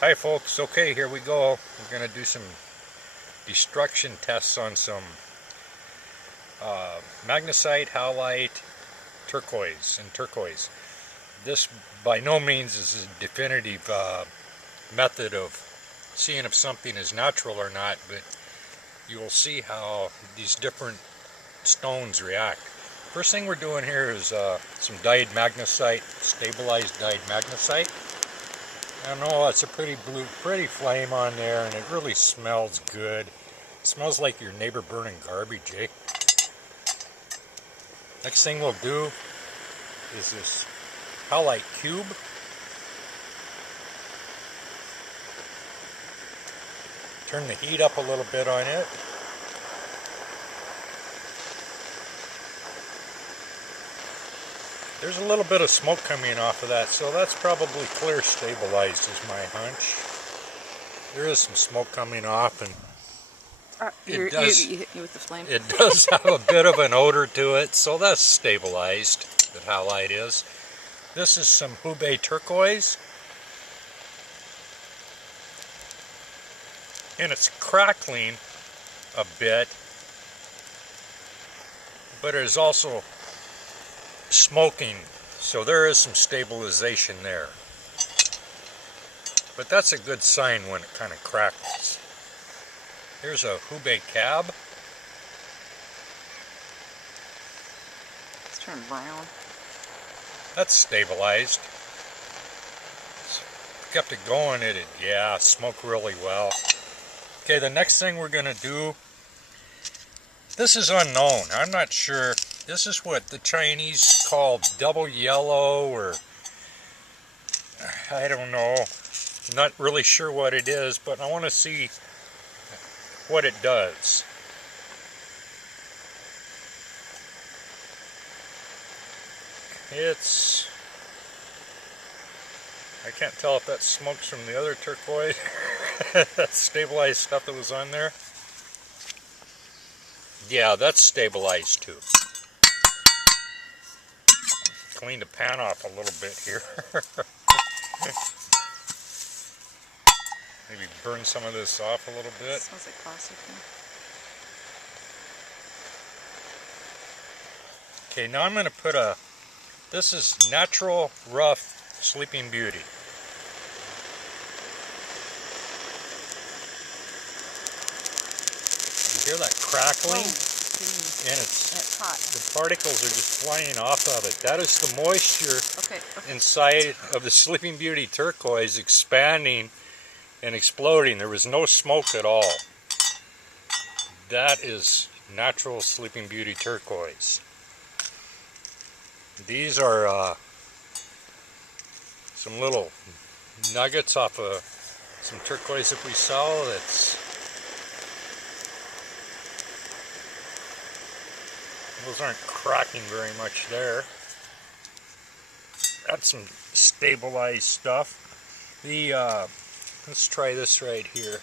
Hi folks, okay, here we go. We're going to do some destruction tests on some magnesite, halite, turquoise. This by no means is a definitive method of seeing if something is natural or not, but you'll see how these different stones react. First thing we're doing here is some dyed magnesite, stabilized dyed magnesite. I know it's a pretty flame on there, and it really smells good. It smells like your neighbor burning garbage, eh? Next thing we'll do is this halite cube. Turn the heat up a little bit on it. There's a little bit of smoke coming off of that, so that's probably clear stabilized is my hunch. There is some smoke coming off, and you hit me with the flame. It does have a bit of an odor to it, so that's stabilized, the halite is. This is some Hubei turquoise, and it's crackling a bit, but it is also smoking, so there is some stabilization there. But that's a good sign when it kind of crackles. Here's a Hubei cab. It's turned brown. That's stabilized. Kept it going, yeah, smoked really well. Okay, the next thing we're gonna do, this is unknown. I'm not sure. This is what the Chinese call double yellow, or I don't know. Not really sure what it is, but I want to see what it does. I can't tell if that's smoke from the other turquoise, that stabilized stuff that was on there. Yeah, that's stabilized too. Clean the pan off a little bit here. Maybe burn some of this off a little bit. Smells like plastic. Okay, now I'm going to put this is Natural Rough Sleeping Beauty. You hear that crackling? Oh, and it's hot. The particles are just flying off of it. That is the moisture inside of the Sleeping Beauty turquoise expanding and exploding. There was no smoke at all. That is natural Sleeping Beauty turquoise. These are some little nuggets off of some turquoise that we sell. Those aren't cracking very much there. That's some stabilized stuff. Let's try this right here.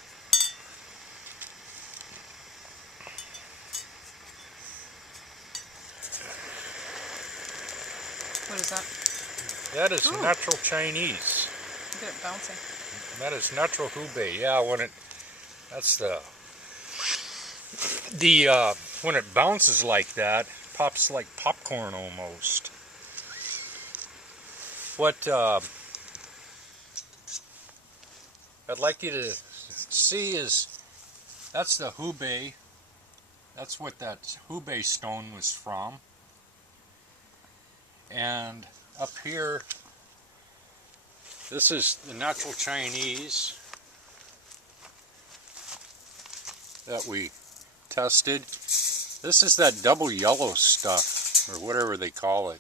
What is that? That is natural Chinese. Look at it bouncing. That is natural Hubei. Yeah, that's when it bounces like that, it pops like popcorn almost. What I'd like you to see is that's the Hubei. That's what that Hubei stone was from. And up here, this is the natural Chinese that we tested. This is that double yellow stuff, or whatever they call it.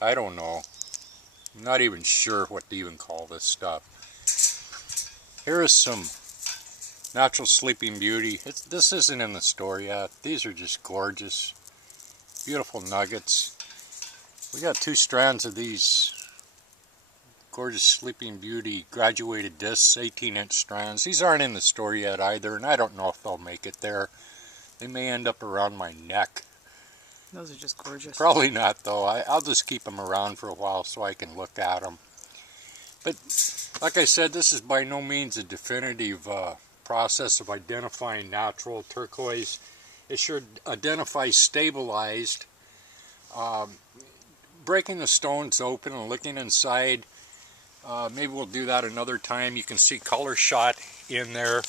I don't know. I'm not even sure what to even call this stuff. Here is some natural Sleeping Beauty. This isn't in the store yet. These are just gorgeous, beautiful nuggets. We got 2 strands of these gorgeous Sleeping Beauty graduated discs, 18-inch strands. These aren't in the store yet either, and I don't know if they'll make it there. They may end up around my neck. Those are just gorgeous. Probably not, though. I'll just keep them around for a while so I can look at them. But Like I said, this is by no means a definitive process of identifying natural turquoise. It should identify stabilized. Breaking the stones open and looking inside, maybe we'll do that another time. You can see color shot in there.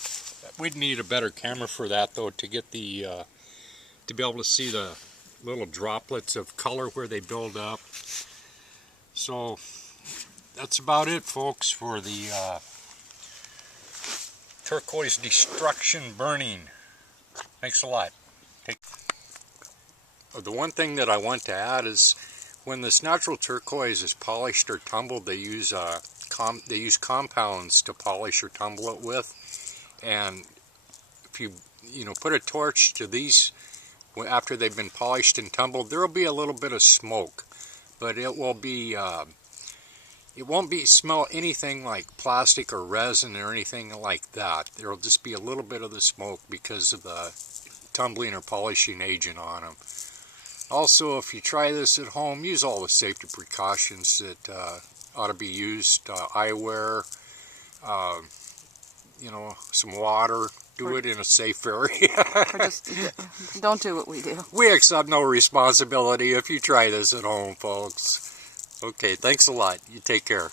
We'd need a better camera for that though, to get the to be able to see the little droplets of color where they build up. So that's about it, folks, for the turquoise destruction burning. Thanks a lot. The one thing that I want to add is when this natural turquoise is polished or tumbled, they use compounds to polish or tumble it with. And if you put a torch to these after they've been polished and tumbled, there will be a little bit of smoke, but it will be it won't smell anything like plastic or resin or anything like that. There will just be a little bit of the smoke because of the tumbling or polishing agent on them. Also, if you try this at home, use all the safety precautions that ought to be used. Eyewear, some water. Do it in a safe area. Or just don't do what we do. We accept no responsibility if you try this at home, folks. Okay, thanks a lot. You take care.